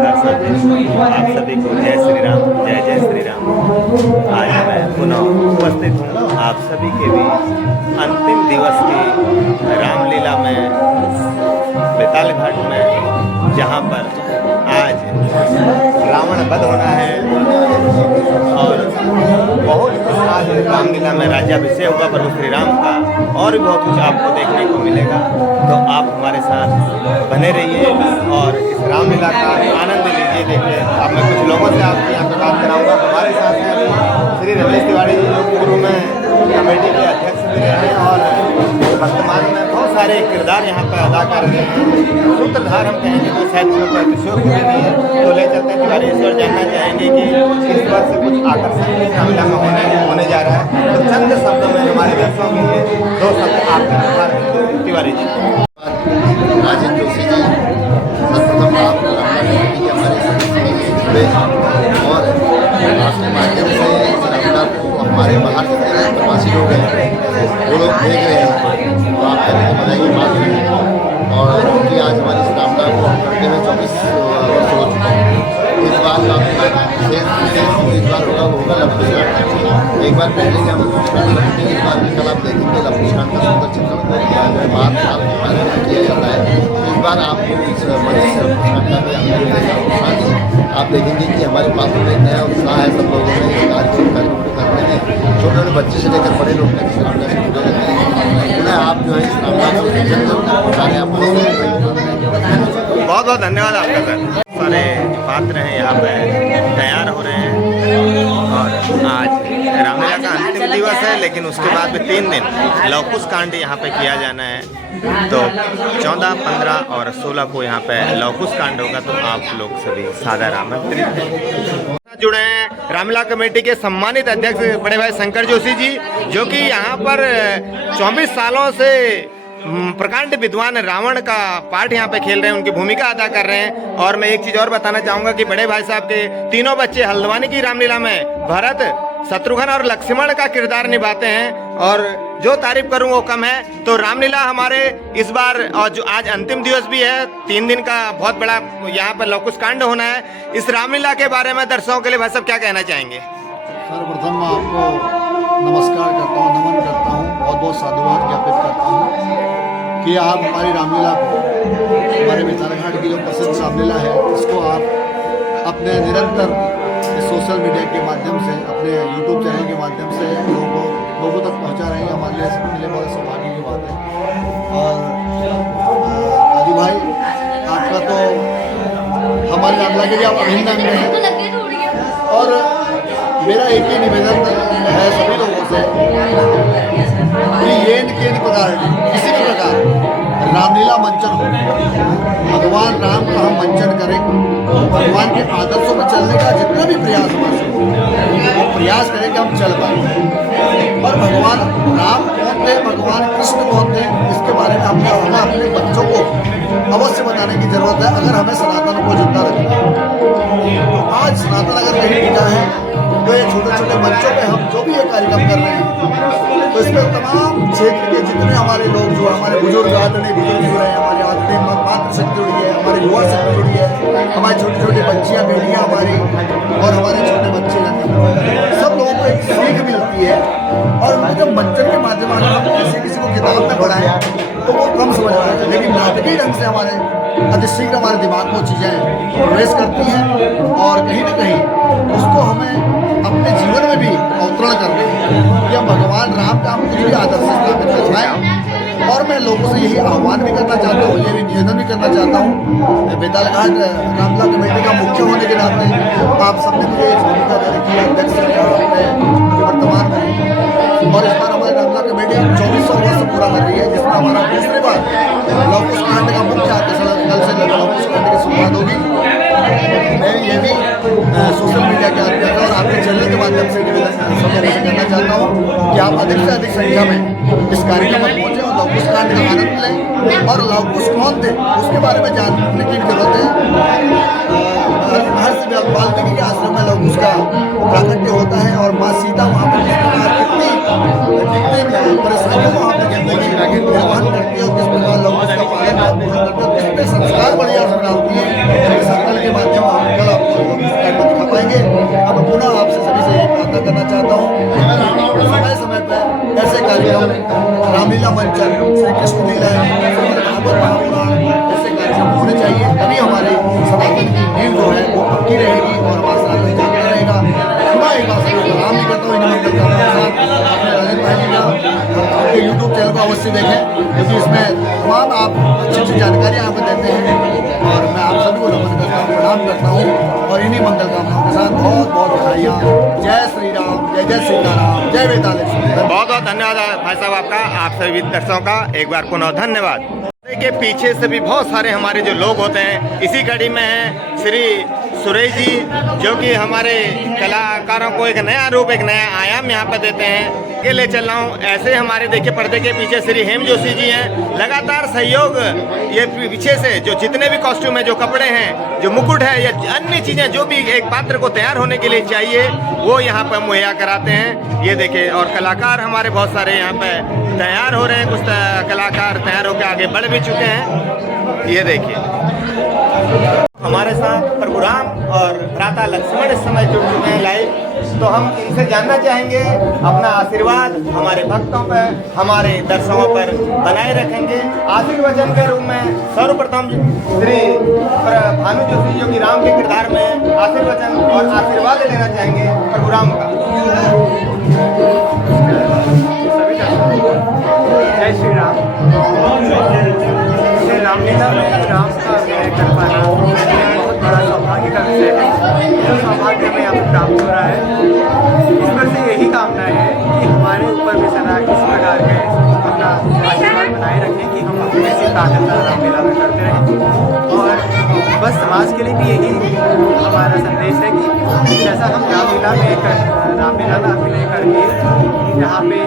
दर्शक आप सभी को जय श्री राम, जय जय श्री राम। आज मैं पुनः उपस्थित हूँ आप सभी के बीच अंतिम दिवस की रामलीला में बेताल घाट में, जहाँ पर आज रावण वध होना है और बहुत कुछ आज रामलीला में राज्याभिषेक हुआ प्रभु श्री राम का, और भी बहुत कुछ आपको देखने को मिलेगा। तो आप हमारे साथ बने रहिए और इस रामलीला का आनंद लीजिए। देखिए, अब मैं कुछ लोगों से आपके यहाँ पे बात कराऊंगा। हमारे साथ हैं अभी श्री रमेश तिवारी जी, जो पूर्व में कमेटी के अध्यक्ष भी रहे हैं और वर्तमान में बहुत सारे किरदार यहाँ पर अदा कर रहे हैं। सूत्रधार हम कहेंगे तो शायद प्रतिशोध भी नहीं है, तो ले चलते हैं तिवारी ईश्वर। जानना चाहेंगे कि इस वर्ष कुछ आकर्षण इस रामलीला में होने जा रहा है, तो चंद शब्दों में हमारे दर्शकों के लिए दो शब्द आपके तिवारी जी। राजेंद्र जोशी जी, सर्वप्रथम आप हमारे सदस्य जुड़े और आपके माध्यम से इस रामलीला को हमारे बाहर से प्रवासी लोग हैं वो लोग देख रहे हैं, तो आप कहने को बधाई बात है। और क्योंकि आज हमारी इस रामलीला को हम करते हुए 24 वर्ष हो चुके हैं, इस बार इस बार होगा लक्ष्मीकांड। एक बार पहले हम लक्ष्मीकांड रखते हैं, इस बार भी कल आप देखेंगे लक्ष्मीकांड का सुंदर चित्रण किया गया है, बात साल के बारे में किया जाता है। इस बार आपको इस आप देखेंगे कि हमारे पास में एक नया उत्साह है सब लोगों में इस कार्यक्रम को करने में। छोटे छोटे बच्चे से लेकर बड़े लोग तक इस रामलीला से जुड़े रहते हैं। उन्हें आप जो है इस रामलीला को जन जन तक पहुँचाने आप बहुत बहुत धन्यवाद आपका सर। सारे पात्र हैं यहाँ पे तैयार हो रहे हैं और आज रामलीला का अंतिम दिवस है, लेकिन उसके बाद भी 3 दिन लवकुश कांड यहाँ पे किया जाना है। तो 14, 15 और 16 को यहाँ पे लवकुश कांड होगा, तो आप लोग सभी सादर आमंत्रित हैं। जुड़े हैं रामलीला कमेटी के सम्मानित अध्यक्ष बड़े भाई शंकर जोशी जी, जो कि यहाँ पर 24 सालों से प्रकांड विद्वान रावण का पार्ट यहाँ पे खेल रहे हैं, उनकी भूमिका अदा कर रहे हैं। और मैं एक चीज और बताना चाहूंगा कि बड़े भाई साहब के तीनों बच्चे हल्द्वानी की रामलीला में भरत, शत्रुघ्न और लक्ष्मण का किरदार निभाते हैं, और जो तारीफ करूं वो कम है। तो रामलीला हमारे इस बार, और जो आज अंतिम दिवस भी है, 3 दिन का बहुत बड़ा यहाँ पर लवकुश कांड होना है। इस रामलीला के बारे में दर्शकों के लिए भाई साहब क्या कहना चाहेंगे? सर्वप्रथम मैं आपको नमस्कार करता हूँ, नमन करता हूँ, बहुत बहुत साधुवाद ज्ञापित करता हूँ कि आप हमारी रामलीला को, हमारे बेताल घाट की जो प्रसिद्ध रामलीला है, इसको आप अपने निरंतर सोशल मीडिया के माध्यम से, अपने यूट्यूब चैनल के माध्यम से लोगों तक पहुंचा रहे हैं। हमारे लिए बहुत सौभाग्य की बात है। और राजू भाई, आपका तो हमारे रामलीला के लिए आप अभिन्न अंग हैं, और मेरा एक ही निवेदन है सभी लोगों से कि येन केन प्रकार किसी भी प्रकार रामलीला मंचन हो, भगवान राम का हम मंचन करें, भगवान के आदर्शों पर चलने का जितना भी प्रयास हमारे वो प्रयास करें कि हम चल पाए। और भगवान राम कौन थे, भगवान कृष्ण कौन थे, इसके बारे में हमें अपने बच्चों को अवश्य बताने की जरूरत है, अगर हमें सनातन को जिंदा रखना है। तो आज सनातन अगर कहीं टिका है, तो ये छोटे छोटे बच्चों पे हम जो भी ये कार्यक्रम कर रहे हैं, तो इसमें तमाम क्षेत्र के जितने हमारे लोग, जो हमारे बुजुर्ग आदरणीय बुजुर्ग जुड़े हैं, हमारे आदरणीय मातृशक्ति जुड़ी है, हमारी युवा शक्ति जुड़ी है, हमारी छोटी छोटी बच्चियाँ, बेटियाँ हमारी, और हमारे छोटे बच्चे रहते हैं, सब लोगों को एक सीख मिलती है। और उनको जब मंचन के माध्यम से हम ऐसे किसी को किताब में पढ़ाएं तो वो कम समझ में आता है, लेकिन नाटकीय ढंग से हमारे अतिशीघ्र हमारे दिमाग में चीज़ें प्रवेश करती हैं, और कहीं ना कहीं उसको हमें अपने जीवन में भी अवतरण करना है कि हम भगवान राम का हम कुछ भी आदर्श स्थापित कर पाएँ। और मैं लोगों से यही आह्वान भी करना चाहता हूँ, ये भी निवेदन भी करना चाहता हूँ। बेताल घाट रामलीला कमेटी का मुख्य होने के नाते आप सबने मुझे भूमिका दे रखी है, अध्यक्ष वर्तमान में, और इस बार हमारी रामलीला कमेटी 2400 वर्ष पूरा कर रही है, जिसमें हमारा दूसरी बार लवकुश कांड का मुख्य आकर्षण कल से लवकुश कांड की शुरुआत होगी। मैं ये भी सोशल मीडिया के अध्यक्ष और आपके चैनल के माध्यम से निवेदन सब लोगों से करना चाहता हूँ कि आप अधिक से अधिक संख्या में इस कार्यक्रम में पहुँचे और लवकुश कांड का आनंद लें, और लवकुश कौन थे उसके बारे में जानने की जरूरत है। महर्षि वाल्मीकि के आश्रम में लवकुश का प्राकट्य होता है, और माँ सीता वहाँ पर कितनी परेशानियों को वहाँ पर निर्वहन करती है, और किस प्रकार लवकुश का पालन पूर्ण करते हैं, किस पे संस्कार बढ़िया से डालती है, संकल्प के माध्यम मंचन, श्री कृष्ण लीला, भागवत महापुराण ऐसे कार्यक्रम होने चाहिए, तभी हमारे सनातन की नींव जो है वो पक्की रहेगी और हमारा सनातन जागृत रहेगा। खुदा एक बार सभी प्रणाम भी करता हूँ इन मंगल कामनाओं के साथ। अपने ललित भाई जी का आपके यूट्यूब चैनल को अवश्य देखें, क्योंकि इसमें तमाम आप अच्छी अच्छी जानकारियाँ आपको देते हैं और मैं आप सभी को नमन करता हूँ, प्रणाम करता हूँ और इन्हीं मंगल कामनाओं के साथ बहुत बहुत बधाइयाँ। जय श्री राम, जय जय सीताराम, जय वेताल। बहुत बहुत धन्यवाद भाई साहब आपका, आप सभी दर्शकों का एक बार पुनः धन्यवाद। के पीछे से भी बहुत सारे हमारे जो लोग होते हैं, इसी कड़ी में है श्री सुरेश जी, जो कि हमारे कलाकारों को एक नया रूप, एक नया आयाम यहाँ पर देते हैं। के ले चल रहा हूँ ऐसे हमारे देखिए पर्दे के पीछे श्री हेम जोशी जी हैं, लगातार सहयोग ये पीछे से जो जितने भी कॉस्ट्यूम है, जो कपड़े हैं, जो मुकुट है या अन्य चीज़ें जो भी एक पात्र को तैयार होने के लिए चाहिए वो यहाँ पर मुहैया कराते हैं। ये देखिए, और कलाकार हमारे बहुत सारे यहाँ पे तैयार हो रहे हैं, कुछ कलाकार तैयार होकर आगे बढ़ भी चुके हैं। ये देखिए हमारे साथ प्रभु राम और भ्राता लक्ष्मण इस समय जुड़ चुके हैं लाइव, तो हम इनसे जानना चाहेंगे अपना आशीर्वाद हमारे भक्तों पर, हमारे दर्शकों पर बनाए रखेंगे। आशीर्वचन के रूप में सर्वप्रथम श्री भानु जोशी जो कि राम के किरदार में आशीर्वचन और आशीर्वाद लेना चाहेंगे प्रभु राम का। जय श्री राम। श्री रामलीला में राम का अभिनय कर पाना बहुत बड़ा सौभाग्य का विषय है। जो सौभाग्य हमें यहाँ पर प्राप्त हो रहा है, ईश्वर से यही कामना है कि हमारे ऊपर भी सदा इस प्रकार के अपना आशीर्वाद बनाए रखें कि हम अपनी ऐसी ताकत रामलीला में करते रहें। और बस समाज के लिए भी यही हमारा संदेश है कि जैसा हम रामलीला में अभिनय करके जहाँ पे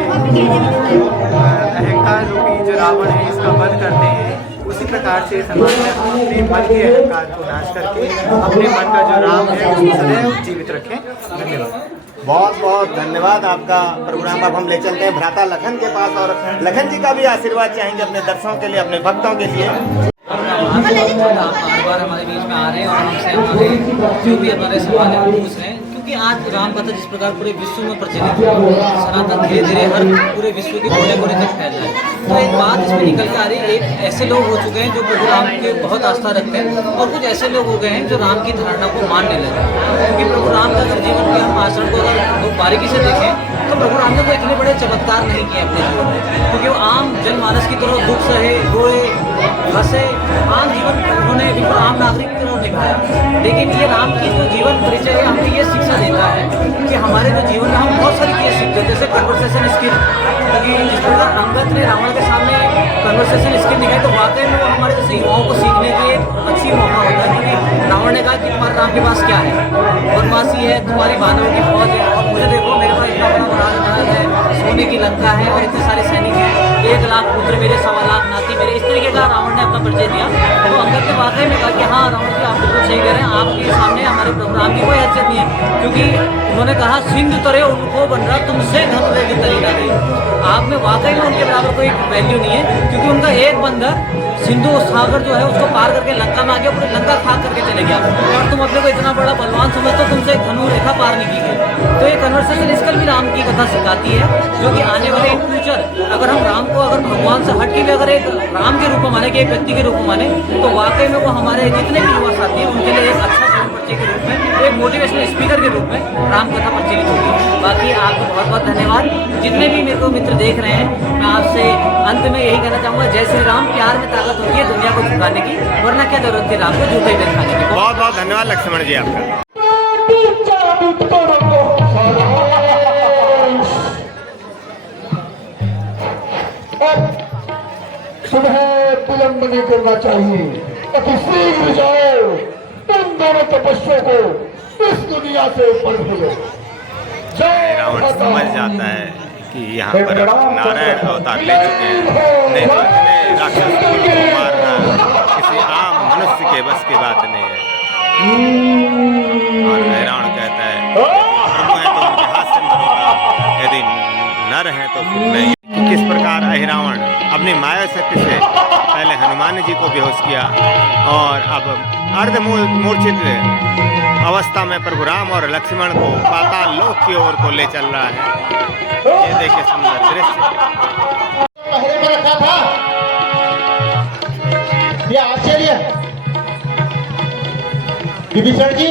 अहंकार रूपी जो रावण है इसका वध करते हैं, उसी प्रकार से समाज में हम अपने मन के अहंकार को नाश करके अपने मन का जो राम है उसको सदैव जीवित रखें। धन्यवाद। बहुत बहुत धन्यवाद आपका प्रभु राम। अब हम ले चलते हैं भ्राता लखन के पास और लखन जी का भी आशीर्वाद चाहेंगे अपने दर्शकों के लिए, अपने भक्तों के लिए। आप बार हमारे बीच में आ रहे हैं और हमसे हमारे जो भी हमारे सवाल है वो पूछ रहे हैं, क्योंकि आज राम कथा जिस प्रकार पूरे विश्व में प्रचलित है, सनातन धीरे धीरे हर पूरे विश्व के कोने कोने तक फैल रहा है। तो एक बात इसमें निकल के आ रही है, एक ऐसे लोग हो चुके हैं जो प्रभु राम के बहुत आस्था रखते हैं और कुछ ऐसे लोग हो गए हैं जो राम की धारणा को मानने लगे। क्योंकि प्रभु राम का अगर जीवन के हम आचरण को अगर बारीकी से देखें तो प्रभु राम ने कोई इतने बड़े चमत्कार नहीं किए अपने जीवन में, क्योंकि वो आम जनमानस की तरह दुख सहे, रोए, हंसे, आम जीवन उन्होंने बिल्कुल आम नागरिक की तरह निभाया। लेकिन ये राम की जो जीवन परिचय है हमें ये शिक्षा देता है कि हमारे जो जीवन में हम बहुत सारी चीज़ें सीखते हैं, जैसे कन्वर्सेशन स्किल, क्योंकि जिस प्रकार अंगद ने रावण के सामने कन्वर्सेशन स्किल दिखाई तो वाकई में वो हमारे जैसे युवाओं को सीखने की एक अच्छी मौका होता है। क्योंकि रावण ने कहा कि तुम्हारे राम के पास क्या है, वनवासी है, तुम्हारी मानव की फौज है और मुझे देखो मेरे पास इतना बड़ा राजमहल है, सोने की लंका है और इतने सारे सैनिक हैं, 1 लाख पुत्र मेरे, 1.25 लाख नाती मेरे, इस तरीके का रावण ने अपना परिचय दिया। तो अंगद ने वाकई में कहा कि हाँ रावण जी आप बिल्कुल सही कह रहे हैं, आपके सामने हमारे प्रभु राम की कोई हैसियत नहीं है, क्योंकि उन्होंने कहा सिंधु तरे उनको बन रहा तुमसे धनुर्धर की तरी डाली। आप में वाकई में उनके बराबर कोई वैल्यू नहीं है, क्योंकि उनका एक बंदर सिंधु सागर जो है उसको पार करके लंका में आ गया, पूरी लंका खा करके चले गया और तुम अपने को इतना बड़ा बलवान समझते हो, तुमसे धनु रेखा पार नहीं की गई। तो ये कन्वर्सेशन स्किल भी राम की कथा सिखाती है, जो कि आने वाले इन फ्यूचर अगर हम राम को अगर भगवान से हट के भी अगर एक राम के रूप में माने कि एक व्यक्ति के रूप में माने तो वाकई में वो हमारे जितने भी युवा साथी हैं उनके लिए एक अच्छा जीवन परिचय के रूप में, एक मोटिवेशनल स्पीकर के रूप में राम कथा प्रचलित होगी। बाकी आपको बहुत बहुत धन्यवाद। जितने भी मेरे को मित्र देख रहे हैं, मैं आपसे अंत में यही कहना चाहूँगा, जय श्री राम। प्यार में ताकत होती है दुनिया को झुकाने की, वरना क्या जरूरत थी राम को झूठे दिखाने की। बहुत बहुत धन्यवाद लक्ष्मण जी आपका। सुबह विलंब नहीं करना चाहिए, अति शीघ्र जाओ, तुम दोनों तपस्या को इस दुनिया से ऊपर भेजो। रावण समझ जाता है कि यहाँ पर नारायण अवतार ले चुके हैं, नहीं तो इतने राक्षस को मारना किसी आम मनुष्य के बस की बात नहीं है। और रावण कहता है प्रभु है तो उनके हाथ से मरूंगा, यदि नर है तो फिर नहीं। किस प्रकार अहिरावण अपनी माया शक्ति से पहले हनुमान जी को बेहोश किया और अब अर्धमूर्छित अवस्था में प्रभु राम और लक्ष्मण को पाताल लोक की ओर को ले चल रहा है। ये देखिए सुंदर दृश्य। चेहरे पर रखा था। ये आश्चर्य विभीषण जी,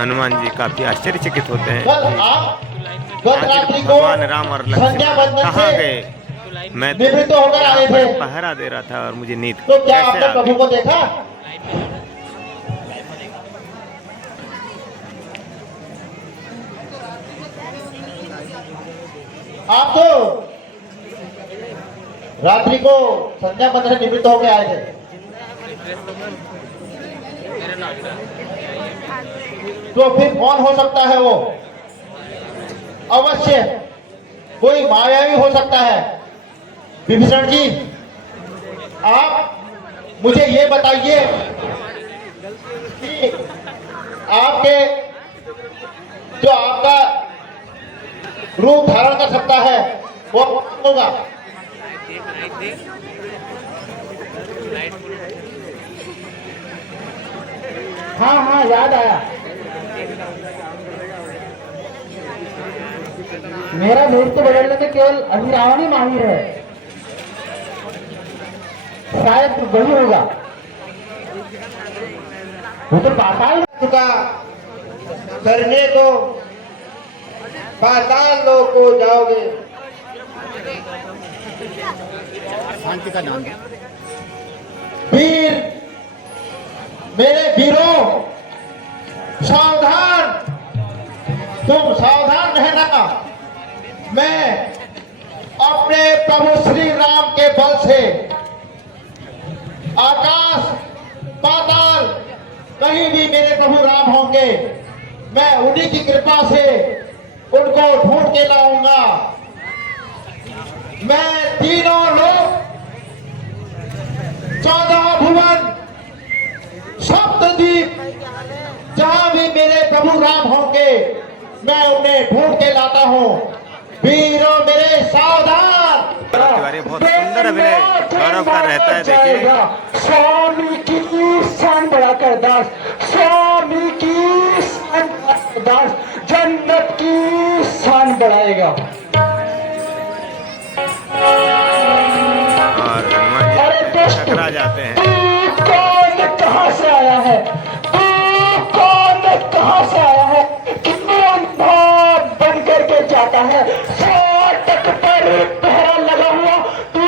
हनुमान जी काफी आश्चर्यचकित होते हैं। कल आप गत रात्रि को भगवान राम और संध्या लक्ष्मण बंदन कहाँ से गए? मैं निवृत्त होकर आए थे, पहरा दे रहा था और मुझे नींद तो क्या कैसे आपने आ प्रभु गई? को देखा? आप तो रात्रि को संध्या बंदन से निवृत्त होकर आए थे, तो फिर कौन हो सकता है वो? अवश्य कोई मायावी हो सकता है। विभीषण जी, आप मुझे ये बताइए कि आपके जो आपका रूप धारण कर सकता है वो कौन होगा? हाँ हाँ, याद आया। मेरा नृत्य बदलने में केवल अभिरावण ही माहिर है, शायद वही होगा। वो तो पाताल का करने को पाताल लोक को जाओगे। शांति का नाम वीर, मेरे वीरों, सावधान, तुम सावधान रहना। मैं अपने प्रभु श्री राम के बल से आकाश पाताल कहीं भी मेरे प्रभु राम होंगे, मैं उन्हीं की कृपा से उनको ढूंढ के लाऊंगा। मैं तीनों लोग, 14 भुवन, सप्तद्वीप, जहां भी मेरे प्रभु राम होंगे मैं उन्हें ढूंढ के लाता हूं। वीरों मेरे सावधान। तिवारी बहुत सुंदर अभिनय गौरव का रहता है। देखिए, स्वामी की शान बढ़ाकर दास, स्वामी की शान बढ़ाकर दास, जन्नत की शान बढ़ाएगा। और हनुमान जी टकरा जाते हैं। तू कौन कहां से आया है? तू कौन कहां से आया है? कौन भाव बन करके जाता है? फाटक पर पहरा लगा हुआ, तू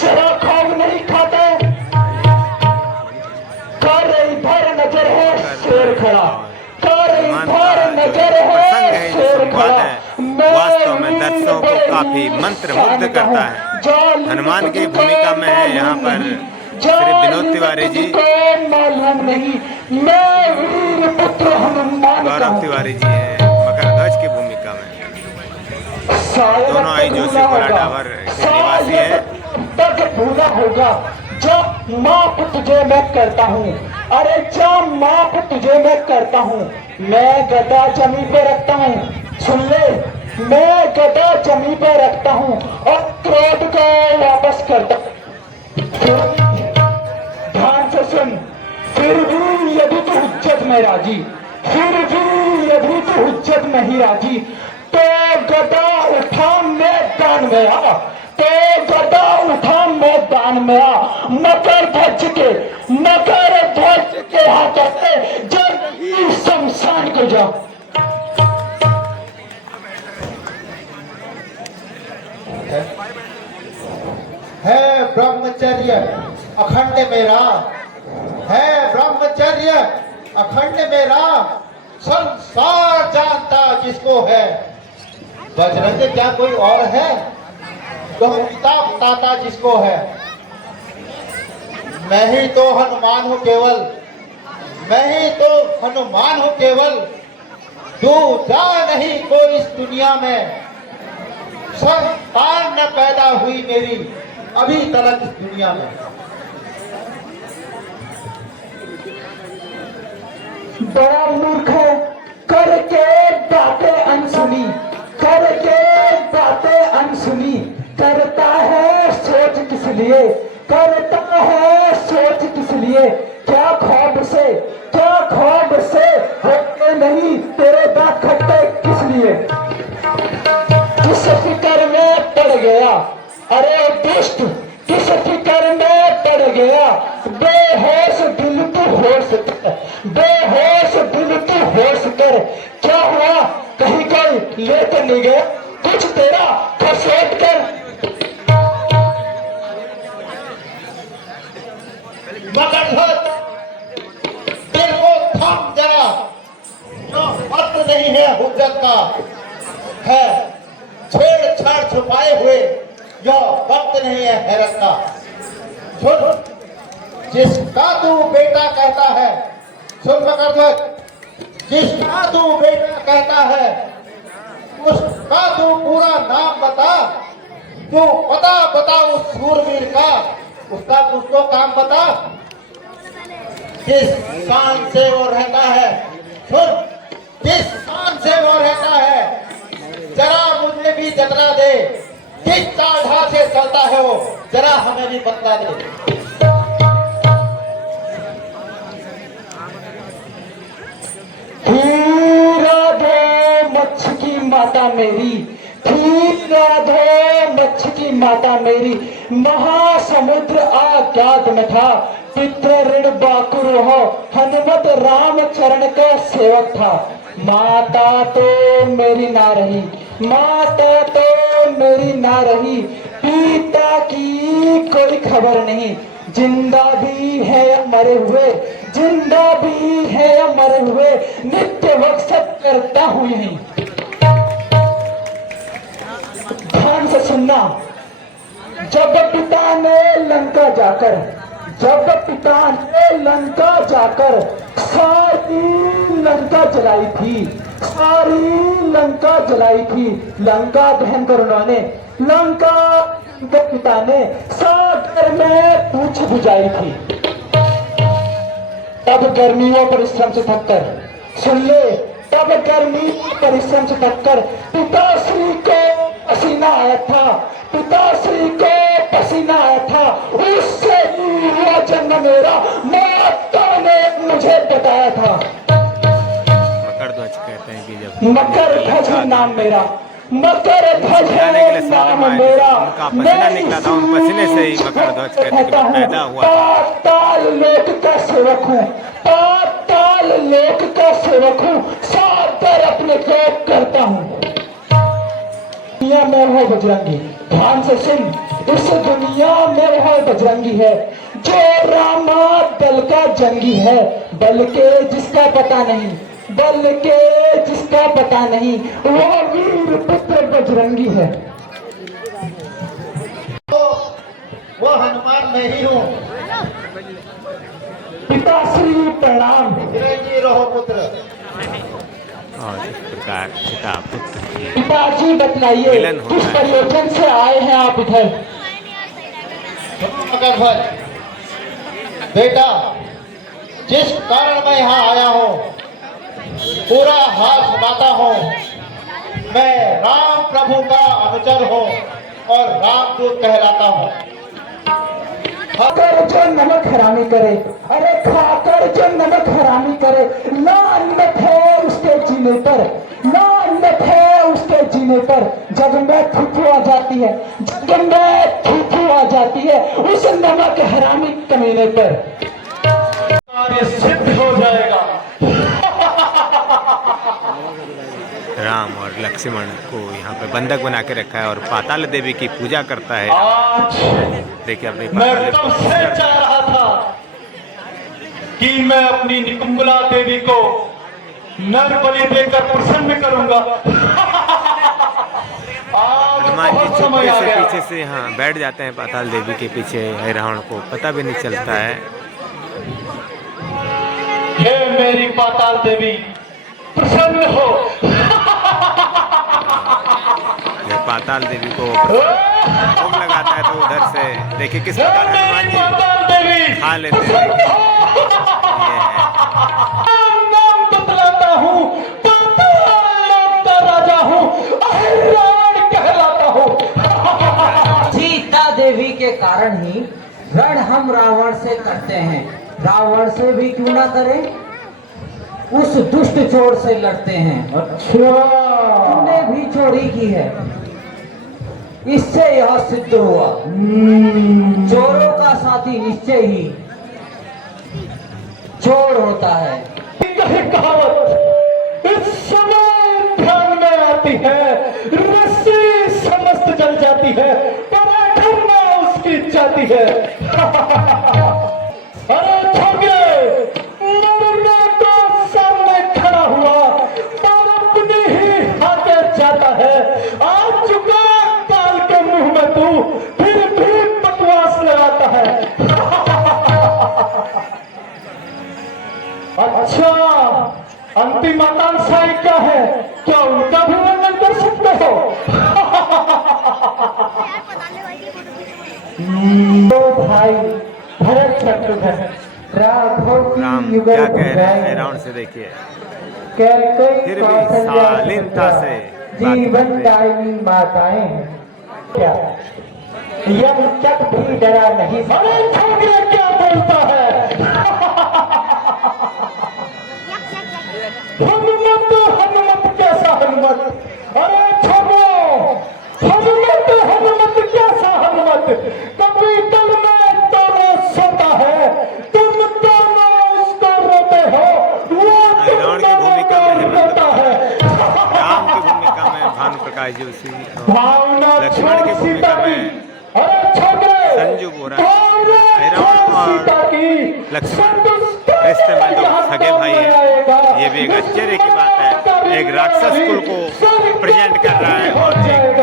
जरा खाऊ नहीं खाता है? कर इधर नजर है शेर खड़ा, कर इधर नजर है शेर खड़ा। वास्तव में दर्शकों को काफी मंत्रमुग्ध करता है। हनुमान की भूमिका में है यहाँ पर श्री विनोद तिवारी जी, मालूम नहीं, मैं वीर पुत्र हनुमान गौरव तिवारी जी हैं मकरध्वज की भूमिका में। दोनों आई जोशी कोला टावर के निवासी हैं। तक भूला होगा जब माप तुझे मैं करता हूँ। अरे जब माप तुझे मैं करता हूँ, मैं गदा जमी पे रखता हूँ। सुन ले, मैं गदा जमी पे रखता हूँ और क्रोध को वापस करता हूँ। ध्यान से सुन, फिर भी यदि तू हुज्जत में राजी, फिर भी यदि तू हुज्जत में ही राजी, तो गदा उठा मैदान में आ, तो गदा उठा मैदान में आ। मकर ध्वज के हाथों से जब शमशान को जा। है ब्रह्मचर्य अखंड मेरा, है ब्रह्मचर्य अखंड मेरा, संसार जानता जिसको है। बजरंग क्या कोई और है? तो पिता बताता जिसको है। मैं ही तो हनुमान हूँ केवल, मैं ही तो हनुमान हूँ केवल, दूजा नहीं कोई इस दुनिया में। संतान न पैदा हुई मेरी अभी तक इस दुनिया में। बड़ा मूर्ख है, करके बातें अनसुनी, करके बातें अनसुनी। करता है सोच किस लिए, करता है सोच किस लिए? क्या ख्वाब से, क्या ख्वाब से होते नहीं तेरे दांत खट्टे किस लिए? किस फिक्र में पड़ गया? अरे दुष्ट, किस फिक्र में पड़ गया, बेहोश दिल तू होश कर, बेहोश दिल तू होश कर। क्या हुआ, कहीं कोई ले तो नहीं गया, कुछ तेरा खसोट कर। मगरध्वज, दिल को थाम जरा, जो वक्त नहीं है हुज्जत का, है छेड़छाड़ छुपाए हुए, यह वक्त नहीं है हैरत का। सुन, जिसका तू बेटा कहता है, सुन मगरध्वज, जिसका तू बेटा कहता है, उसका तू पूरा नाम बता, तू बता उस सूरवीर का, उसका कुछ तो काम बता, किस शान से वो रहता है। सुन, किस शान से वो रहता है, जरा मुझे भी जतरा दे, किस चाल से चलता है वो, जरा हमें भी बतला दे। राधे मच्छ की माता मेरी, राधे मच्छ की माता मेरी, महासमुद्र आज्ञात में था, पितृ ऋण बाकुर हो, हनुमत राम चरण का सेवक था। माता तो मेरी ना रही, माता तो मेरी ना रही, पिता की कोई खबर नहीं, जिंदा भी है या मरे हुए, जिंदा भी है या मरे हुए, नित्य वक्सत करता हूं यहीं। ध्यान से सुनना, जब पिता ने लंका जाकर, जब पिता ने लंका जाकर सारी लंका जलाई थी, सारी लंका जलाई थी, लंका दहन कर उन्होंने, लंका के पिता ने सागर में पूछ बुझाई थी। तब गर्मियों परिश्रम से थककर, सुन ले, तब गर्मी परिश्रम से थककर पिताश्री को पसीना आया था, पिताश्री को पसीना आया था, उससे हुआ जन्म मेरा, माता ने मुझे बताया था। मकरध्वज कहते हैं कि जब मकरध्वज है नाम मेरा, मकरध्वज है नाम मेरा, उनका पसीना निकला था, उन पसीने से ही मकरध्वज कहते हैं कि पैदा हुआ था। पाताल लोक का सेवक हूँ, पाताल लोक का सेवक हूँ, सादर अपने को करता हूँ। दुनिया में है बजरंगी, ध्यान से सुन, इस दुनिया में है बजरंगी है, जो रामा दल का जंगी है, बल के जिसका पता नहीं, बल के जिसका पता नहीं, वो वीर पुत्र बजरंगी है। तो वो हनुमान मैं ही हूँ। पिताश्री प्रणाम। चिरंजीव रहो पुत्र। और इस प्रकार पिता पुत्र की पिताजी बतलाइए, मिलन होता किस है। प्रयोजन से आए हैं आप इधर? मगरध्वज, बेटा, जिस कारण मैं यहाँ आया हूँ, पूरा हाल सुनाता हूँ। मैं राम प्रभु का अनुचर हूँ और रामदूत कहलाता हूँ। खाकर जो नमक हरामी करे, अरे खाकर जो नमक हरामी करे, लानत है उसके जीने पर, लानत है उसके जीने पर। जग में थूथू आ जाती है, जग में थूथू आ जाती है उस नमक हरामी कमीने पर। कार्य सिद्ध हो जाएगा। राम और लक्ष्मण को यहाँ पे बंधक बना के रखा है और पाताल देवी की पूजा करता है। देखिए अपनी मैं पाताल तब से चाह रहा था कि मैं अपनी निकुंबला देवी को नर बलि देकर प्रसन्न करूंगा। आज हनुमान जी बहुत समय चुपके आ से गया। पीछे से यहाँ बैठ जाते हैं पाताल देवी के पीछे, रावण को पता भी नहीं चलता है। हे मेरी पाताल देवी, प्रसन्न हो। जब पाताल देवी को भोग लगाता है तो उधर से देखिए किस प्रकार हनुमान जी पाताल देवी खा लेते हैं। ये है नाम बतलाता हूँ, पाताल नाम का राजा हूँ, रावण कहलाता हूँ। सीता देवी के कारण ही रण हम रावण से करते हैं, रावण से भी क्यों ना करें, उस दुष्ट चोर से लड़ते हैं। अच्छा, तूने भी चोरी की है, इससे यह सिद्ध हुआ चोरों का साथी निश्चय ही चोर होता है। कहे कहावत इस समय ध्यान में आती है, रस्सी समस्त जल जाती है पर ठंडा उसकी जाती है। अरे छोटे मरने को सामने खड़ा हुआ और अपनी ही हाथे जाता है। आ चुका काल के मुंह में तू फिर भी बकवास लगाता है। अच्छा, अंतिम आकांक्षा क्या है? क्या उनका भी वर्णन कर सकते हो? तो भाई भरत शत्रुघ्न राघव राम की युगल क्या कह रहे हैं भुजाएं, रावण से देखिए। कैकेयी फिर भी कौशल्या शालीनता से बात जीवन करते हैं। दायिनी माताएं हैं। क्या यम तक भी डरा नहीं। अरे छोकरे क्या बोलता है? हनुमत हनुमत कैसा हनुमत? अरे छोड़ो, हनुमत हनुमत कैसा हनुमत? कभी दिल में दोनों सोता है, तुम दोनों उसको रोते हो, वो तुम रावण की दोनों भूमिका को में रोता है। राम की भूमिका में भानु प्रकाश जी उसी भावना लक्ष्मण की छोड़ भूमिका सीता की। में अरे छोकरे संजू बोरा है। भावना रावण छोड़ और सीता की। लक्ष्मण संतुष्ट रिश्ते में तो यहाँ सगे भाई सामने हैं। आएगा। ये भी एक आश्चर्य की बात है। एक राक्षस कुल को प्रेजेंट कर रहा है और एक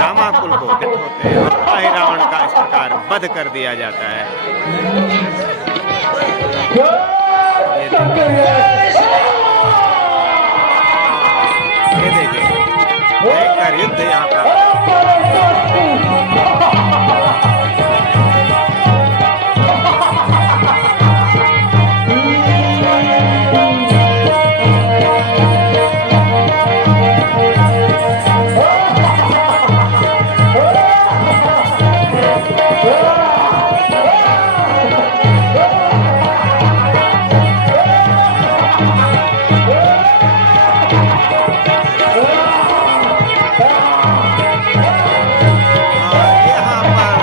रामा कुल को होते हैं और भाई रावण का इस प्रकार वध कर दिया जाता है। ये देखिए भयंकर युद्ध यहाँ पर। यहाँ पर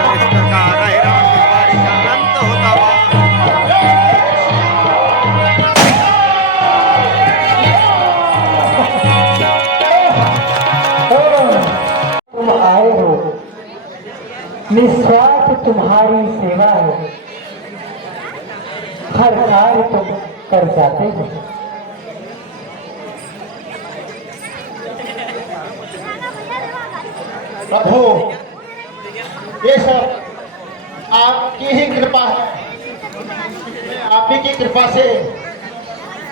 इस प्रकार रावण की पारी का अंत होता हुआ तुम आए हो, निस्वार्थ तुम्हारी सेवा है, हर कार्य तुम कर जाते हो। प्रभु ये सब आपकी ही कृपा है, आप ही की कृपा से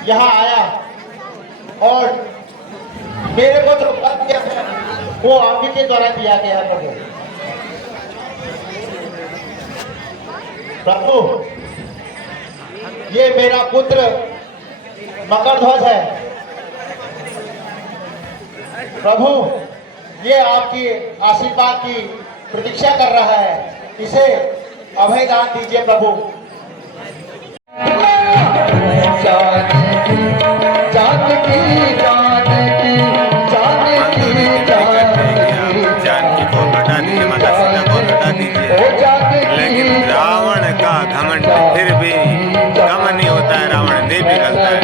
यहाँ आया और मेरे को जो फल दिया है वो आप ही के द्वारा दिया गया है। प्रभु ये मेरा पुत्र मकरध्वज है। प्रभु ये आपकी आशीर्वाद की प्रतीक्षा कर रहा है, इसे अभय दान दीजिए प्रभु। जानकी को हटा दीजिए, माता सीता को हटा दीजिए, लेकिन रावण का घमंड फिर भी कम नहीं होता है। रावण नहीं पिघलता है।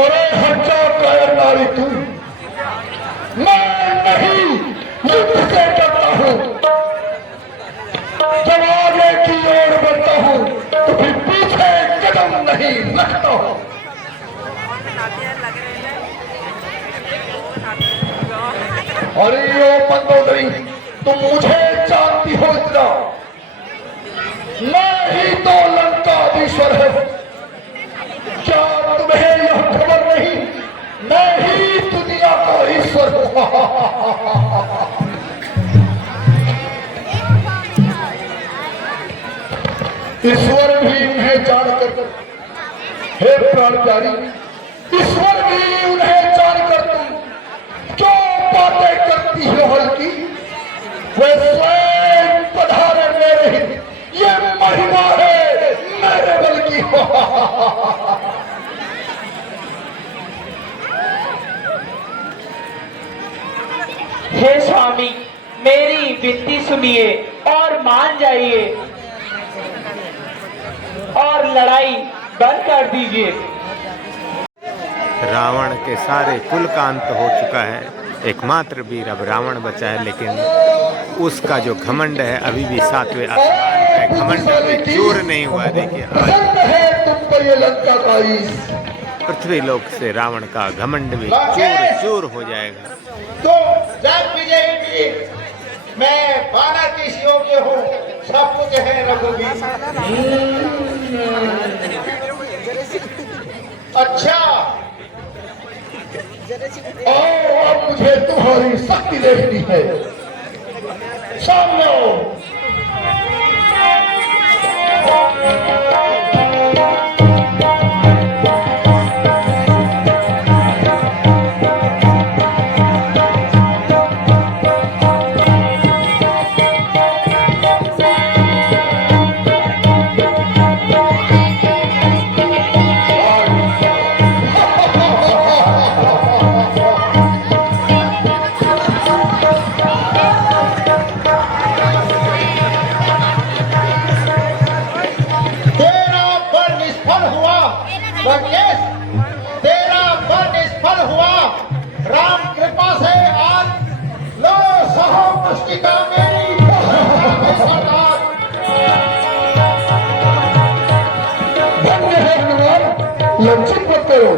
अरे हच्चा कायर नारी तू, मैं नहीं युद्ध से डरता हूँ। जब आगे की ओर बढ़ता हूँ तो फिर पीछे कदम नहीं रखता हूँ। अरे ओ मंदोदरी, तुम मुझे जानती हो इतना, मैं ही तो लंका ईश्वर को। ईश्वर भी उन्हें जानकर, हे प्राण प्यारी, ईश्वर भी उन्हें जानकर तुम जो बातें करती हो हल्की, वे स्वयं पधारे मेरे हित, ये महिमा है मेरे बल की। हे स्वामी, मेरी विनती सुनिए और मान जाइए और लड़ाई बंद कर दीजिए। रावण के सारे कुल का अंत हो चुका है, एकमात्र वीर अब रावण बचा है, लेकिन उसका जो घमंड है अभी भी सातवें आसमान है, घमंड अभी चूर नहीं हुआ। देखिए पृथ्वी लोक से रावण का घमंड भी चूर चूर हो जाएगा। तो जब विजयी मैं बाना किस योग्य हूँ, सब कुछ है रघुवीर। अच्छा, और अब मुझे तुम्हारी शक्ति देखनी है, सामने आओ। तेरा बल निष्फल हुआ, राम कृपा से आज लो सहो पुष्टिका मेरी सरदार। धन्य है हनुमान, लज्जित मत करो।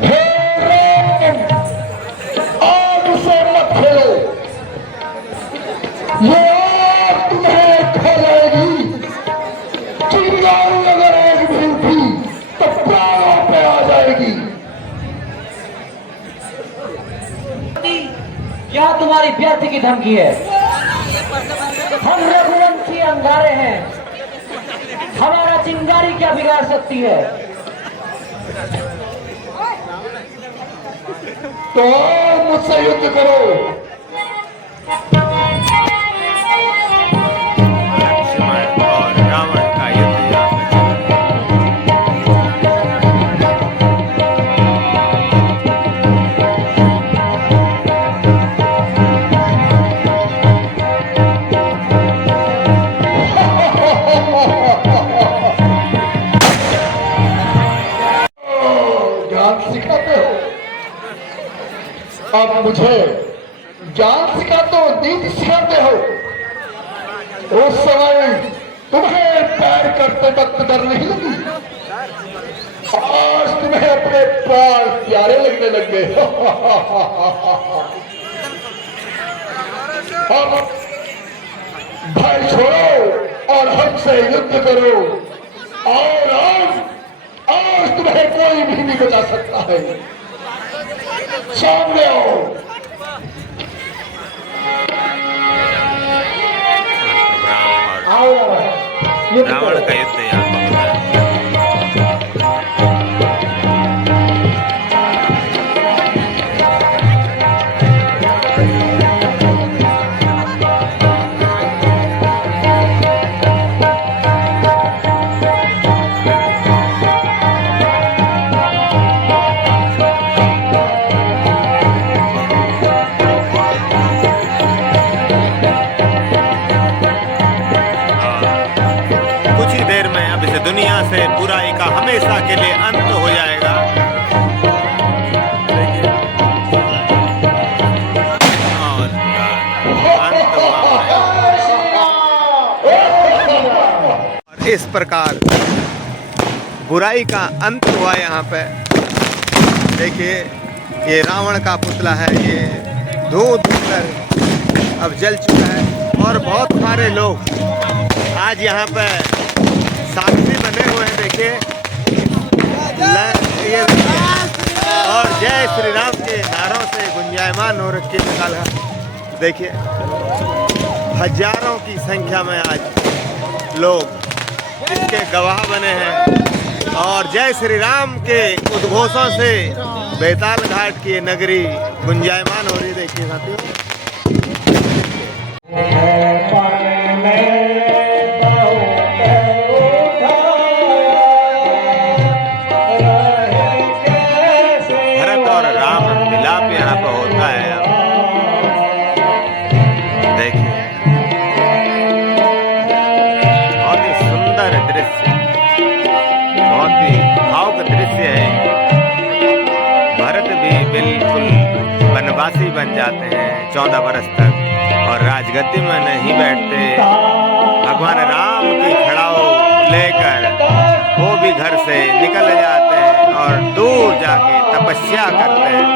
हे राम, आग से मत खेलो, ये आग तुम्हें खा जाएगी। चिंगारी अगर आग भी उठी तो प्राणों पे आ जाएगी। यह तुम्हारी व्यर्थ की धमकी है। हम रघुवंशी अंगारे हैं, हमारा चिंगारी क्या बिगाड़ सकती है। तो मुझसे युद्ध करो। लक्ष्मण और रावण का युद्ध यहाँ पे ज्ञान सिखाते हो, अब मुझे ज्ञान सिखाते हो, नीति सिखाते हो। उस समय तुम्हें पैर करते वक्त डर नहीं लगी, आज तुम्हें अपने प्राण प्यारे लगने लग गए। अब भय छोड़ो और हमसे युद्ध करो, और आज तुम्हें कोई भी नहीं बचा सकता है। सामने आओ। रावण का युद्ध यहाँ पे होता है। दुनिया से बुराई का हमेशा के लिए अंत हो जाएगा। और अंत और इस प्रकार बुराई का अंत हुआ यहाँ पे। देखिए ये रावण का पुतला है, ये धो धो कर अब जल चुका है और बहुत सारे लोग आज यहाँ पर साक्षी बने हुए हैं, देखिए ये और जय श्री राम के नारों से गुंजायमान हो रखी मिसाल है। देखिए हजारों की संख्या में आज लोग इसके गवाह बने हैं और जय श्री राम के उद्घोषों से बेताल घाट की नगरी गुंजायमान हो रही। देखिए साथियों, भरत और राम मिलाप यहाँ पर होता है। देखिए बहुत ही सुंदर दृश्य, बहुत ही भावुक दृश्य है। भरत भी बिल्कुल वनवासी बन जाते हैं 14 वर्ष तक और राजगद्दी में नहीं बैठते। भगवान राम की खड़ाऊ लेकर वो भी घर से निकल जाते हैं और दूर जाके तपस्या करते हैं।